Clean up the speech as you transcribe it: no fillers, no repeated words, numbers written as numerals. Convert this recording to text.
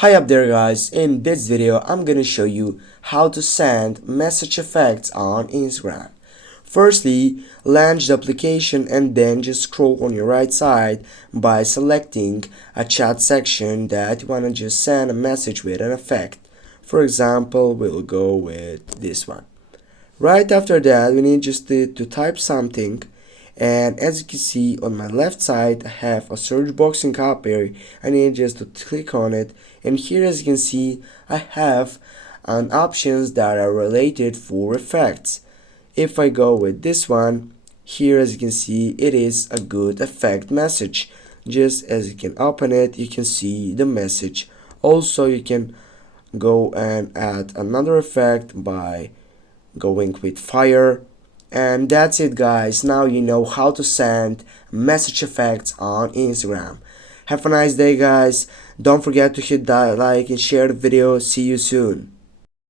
Hi up there guys, in this video I'm gonna show you how to send message effects on Instagram. Firstly, launch the application and then just scroll on your right side by selecting a chat section that you wanna just send a message with an effect. For example, we'll go with this one. Right after that, we need just to type something, and as you can see on my left side I have a search box in Copy. I need just to click on it, and here as you can see I have an options that are related for effects. If I go with this one, here as you can see it is a good effect message. Just as you can open it, you can see the message. Also you can go and add another effect by going with fire. And that's it guys, now you know how to send message effects on Instagram. Have a nice day guys, don't forget to hit that like and share the video. See you soon.